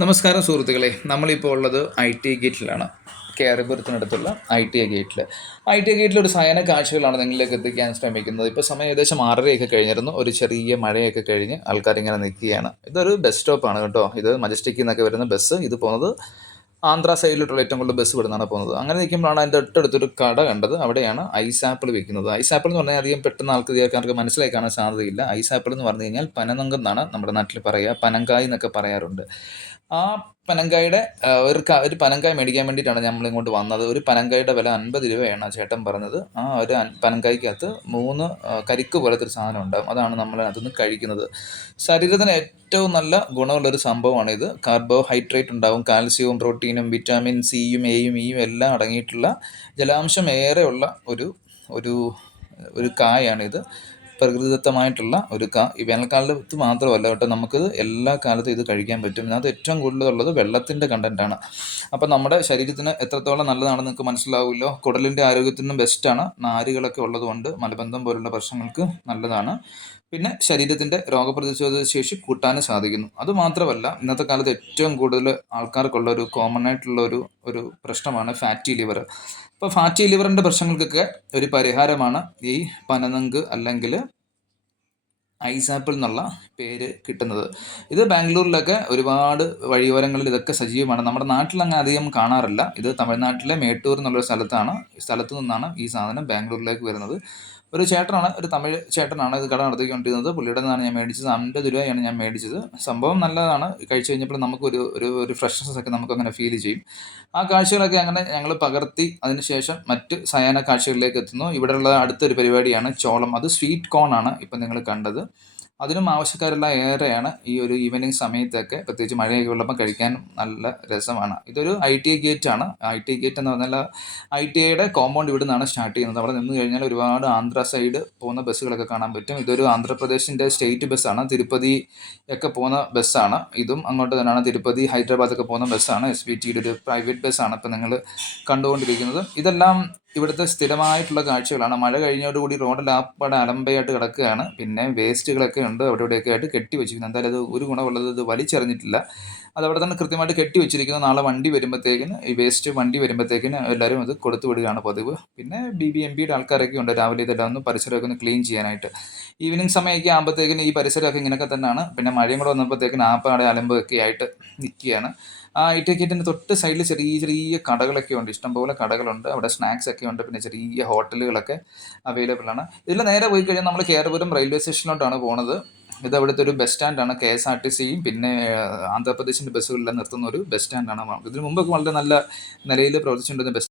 നമസ്കാരം സുഹൃത്തുക്കളെ, നമ്മളിപ്പോൾ ഉള്ളത് ഐ.ടി.ഐ ഗേറ്റിലാണ്. കേരപുരത്തിനടുത്തുള്ള ഐ.ടി.ഐ ഗേറ്റിൽ. ഐ.ടി.ഐ ഗേറ്റിൽ ഒരു ശയന കാഴ്ചകളാണ് നിങ്ങളിലേക്ക് എത്തിക്കാൻ ശ്രമിക്കുന്നത്. ഇപ്പോൾ സമയം ഏകദേശം 6:30 കഴിഞ്ഞിരുന്നു. ഒരു ചെറിയ മഴയൊക്കെ കഴിഞ്ഞ് ആൾക്കാരിങ്ങനെ നിൽക്കുകയാണ്. ഇതൊരു ബസ് സ്റ്റോപ്പാണ് കേട്ടോ. ഇത് മജസ്റ്റിക്കിൽ നിന്നൊക്കെ വരുന്ന ബസ്. ഇത് പോകുന്നത് ആന്ധ്ര സൈഡിലോട്ടുള്ള ഏറ്റവും കൂടുതൽ ബസ് ഇവിടുന്നാണ് പോകുന്നത്. അങ്ങനെ നിൽക്കുമ്പോഴാണ് അതിൻ്റെ തൊട്ടടുത്തൊരു കട കണ്ടത്. അവിടെയാണ് ഐസ് ആപ്പിൾ വിൽക്കുന്നത്. ഐസ് ആപ്പിൾ എന്ന് പറഞ്ഞാൽ അധികം പെട്ടെന്ന് ആൾക്കാർക്ക് മനസ്സിലായി കാണാൻ സാധ്യതയില്ല. ഐസ് ആപ്പിൾ എന്ന് പറഞ്ഞു കഴിഞ്ഞാൽ പനനൊങ്കം എന്നാണ് നമ്മുടെ നാട്ടിൽ പറയുക. പനങ്കായ് എന്നൊക്കെ പറയാറുണ്ട്. ആ പനങ്കായുടെ ഒരു പനങ്കായ മേടിക്കാൻ വേണ്ടിയിട്ടാണ് നമ്മളിങ്ങോട്ട് വന്നത്. ഒരു പനങ്കായുടെ വില 50 രൂപയാണ് ആ ചേട്ടൻ പറഞ്ഞത്. ആ ഒരു പനങ്കായ്ക്കകത്ത് 3 കരിക്ക് പോലത്തെ ഒരു സാധനം ഉണ്ടാകും. അതാണ് നമ്മൾ അതിൽ കഴിക്കുന്നത്. ശരീരത്തിന് ഏറ്റവും നല്ല ഗുണമുള്ളൊരു സംഭവമാണിത്. കാർബോഹൈഡ്രേറ്റ് ഉണ്ടാവും, കാൽസ്യവും പ്രോട്ടീനും വിറ്റാമിൻ സിയും എയും ഇയും എല്ലാം അടങ്ങിയിട്ടുള്ള ജലാംശം ഏറെയുള്ള ഒരു ഒരു ഒരു കായാണിത്. പ്രകൃതിദത്തമായിട്ടുള്ള ഒരു ഈ വേനൽക്കാലത്ത് മാത്രമല്ല കേട്ടോ, നമുക്കിത് എല്ലാ കാലത്തും ഇത് കഴിക്കാൻ പറ്റും. ഇതിനകത്ത് ഏറ്റവും കൂടുതലുള്ളത് വെള്ളത്തിൻ്റെ കണ്ടൻറ്റാണ്. അപ്പം നമ്മുടെ ശരീരത്തിന് എത്രത്തോളം നല്ലതാണെന്ന് നിങ്ങൾക്ക് മനസ്സിലാവുമല്ലോ. കുടലിൻ്റെ ആരോഗ്യത്തിനും ബെസ്റ്റാണ്. നാരുകളൊക്കെ ഉള്ളതുകൊണ്ട് മലബന്ധം പോലുള്ള പ്രശ്നങ്ങൾക്ക് നല്ലതാണ്. പിന്നെ ശരീരത്തിൻ്റെ രോഗപ്രതിരോധ ശേഷി കൂട്ടാനും സാധിക്കുന്നു. അതുമാത്രമല്ല, ഇന്നത്തെ കാലത്ത് ഏറ്റവും കൂടുതൽ ആൾക്കാർക്കുള്ള ഒരു കോമൺ ആയിട്ടുള്ള ഒരു പ്രശ്നമാണ് ഫാറ്റി ലിവർ. അപ്പോൾ ഫാറ്റി ലിവറിൻ്റെ പ്രശ്നങ്ങൾക്കൊക്കെ ഒരു പരിഹാരമാണ് ഈ പനനങ്ക് അല്ലെങ്കിൽ ഐസ് ആപ്പിൾ എന്നുള്ള പേര് കിട്ടുന്നത്. ഇത് ബാംഗ്ലൂരിലൊക്കെ ഒരുപാട് വഴിയോരങ്ങളിൽ ഇതൊക്കെ സജീവമാണ്. നമ്മുടെ നാട്ടിലങ്ങ് അധികം കാണാറില്ല. ഇത് തമിഴ്നാട്ടിലെ മേട്ടൂർ എന്നുള്ളൊരു സ്ഥലത്തു നിന്നാണ് ഈ സാധനം ബാംഗ്ലൂരിലേക്ക് വരുന്നത്. ഒരു ചേട്ടനാണ്, ഒരു തമിഴ് ചേട്ടനാണ് ഇത് കട നടത്തിക്കൊണ്ടിരുന്നത്. പുള്ളിയുടെ നിന്നാണ് ഞാൻ മേടിച്ചത്. 50 രൂപയാണ് ഞാൻ മേടിച്ചത്. സംഭവം നല്ലതാണ്. കഴിച്ചു കഴിഞ്ഞപ്പോൾ നമുക്കൊരു ഒരു ഫ്രഷ്നെസ് ഒക്കെ നമുക്കങ്ങനെ ഫീൽ ചെയ്യും. ആ കാഴ്ചകളൊക്കെ അങ്ങനെ ഞങ്ങൾ പകർത്തി അതിന് ശേഷം മറ്റ് സായാഹ്ന കാഴ്ചകളിലേക്ക് എത്തുന്നു. ഇവിടെയുള്ള അടുത്തൊരു പരിപാടിയാണ് ചോളം. അത് സ്വീറ്റ് കോൺ ആണ് ഇപ്പം നിങ്ങൾ കണ്ടത്. അതിനും ആവശ്യക്കാരെല്ലാം ഏറെയാണ് ഈ ഒരു ഈവനിങ് സമയത്തൊക്കെ. പ്രത്യേകിച്ച് മഴയൊക്കെ ഉള്ളപ്പോൾ കഴിക്കാൻ നല്ല രസമാണ്. ഇതൊരു ഐ.ടി.ഐ ഗേറ്റ് ആണ്. ഐ.ടി.ഐ ഗേറ്റ് എന്ന് പറഞ്ഞാൽ ഐ.ടി.ഐയുടെ കോമ്പൗണ്ട് ഇവിടെ നിന്നാണ് സ്റ്റാർട്ട് ചെയ്യുന്നത്. അവിടെ നിന്ന് കഴിഞ്ഞാൽ ഒരുപാട് ആന്ധ്ര സൈഡ് പോകുന്ന ബസ്സുകളൊക്കെ കാണാൻ പറ്റും. ഇതൊരു ആന്ധ്രാപ്രദേശിൻ്റെ സ്റ്റേറ്റ് ബസ്സാണ്. തിരുപ്പതി ഒക്കെ പോകുന്ന ബസ്സാണ്. ഇതും അങ്ങോട്ട് തന്നെയാണ്. തിരുപ്പതി, ഹൈദരാബാദ് ഒക്കെ പോകുന്ന ബസ്സാണ്. SVTയുടെ ഒരു പ്രൈവറ്റ് ബസ്സാണ് ഇപ്പം നിങ്ങൾ കണ്ടുകൊണ്ടിരിക്കുന്നത്. ഇതെല്ലാം ഇവിടുത്തെ സ്ഥിരമായിട്ടുള്ള കാഴ്ചകളാണ്. മഴ കഴിഞ്ഞോടുകൂടി റോഡിൽ ആപ്പാടെ അലമ്പയായിട്ട് കിടക്കുകയാണ്. പിന്നെ വേസ്റ്റുകളൊക്കെ ഉണ്ട് അവിടെ ഇവിടെയൊക്കെ ആയിട്ട് കെട്ടി വെച്ചിരിക്കുന്നത്. എന്തായാലും അത് ഒരു ഗുണമുള്ളത്, ഇത് വലിച്ചെറിഞ്ഞിട്ടില്ല. അതവിടെ തന്നെ കൃത്യമായിട്ട് കെട്ടി വെച്ചിരിക്കുന്നു. നാളെ വണ്ടി വരുമ്പോഴത്തേക്കിന്, ഈ വേസ്റ്റ് വണ്ടി വരുമ്പോഴത്തേക്കിന് എല്ലാവരും അത് കൊടുത്തു വിടുകയാണ് പതിവ്. പിന്നെ BBMPയുടെ ആൾക്കാരൊക്കെ ഉണ്ട് രാവിലെ ഇതെല്ലാം ഒന്ന് പരിസരമൊക്കെ ഒന്ന് ക്ലീൻ ചെയ്യാനായിട്ട്. ഈവനിങ് സമയമൊക്കെ ആകുമ്പോഴത്തേക്കിന് ഈ പരിസരമൊക്കെ ഇങ്ങനെയൊക്കെ തന്നെയാണ്. പിന്നെ മഴയും കൂടെ വന്നപ്പോഴത്തേക്കിന് ആപ്പാടെ അലമ്പൊക്കെ ആയിട്ട് നിൽക്കുകയാണ്. ആ ഐ.ടി.ഐ ഗേറ്റിൻ്റെ തൊട്ട് സൈഡിൽ ചെറിയ ചെറിയ കടകളൊക്കെ ഉണ്ട്. ഇഷ്ടംപോലെ കടകളുണ്ട്. അവിടെ സ്നാക്സ് ഒക്കെ ഉണ്ട്. പിന്നെ ചെറിയ ഹോട്ടലുകളൊക്കെ അവൈലബിൾ ആണ്. ഇതിൽ നേരെ പോയി കഴിഞ്ഞാൽ നമ്മൾ കേരപുരം റെയിൽവേ സ്റ്റേഷനിലോട്ടാണ് പോകുന്നത്. ഇത് അവിടുത്തെ ഒരു ബസ് സ്റ്റാൻഡാണ്. KSRTCയും പിന്നെ ആന്ധ്രാപ്രദേശിൻ്റെ ബസ്സുകളെല്ലാം നിർത്തുന്ന ഒരു ബസ് സ്റ്റാൻഡാണ്. ഇതിനു മുമ്പൊക്കെ വളരെ നല്ല നിലയിൽ പ്രവർത്തിച്ചുകൊണ്ടിരുന്ന ബസ്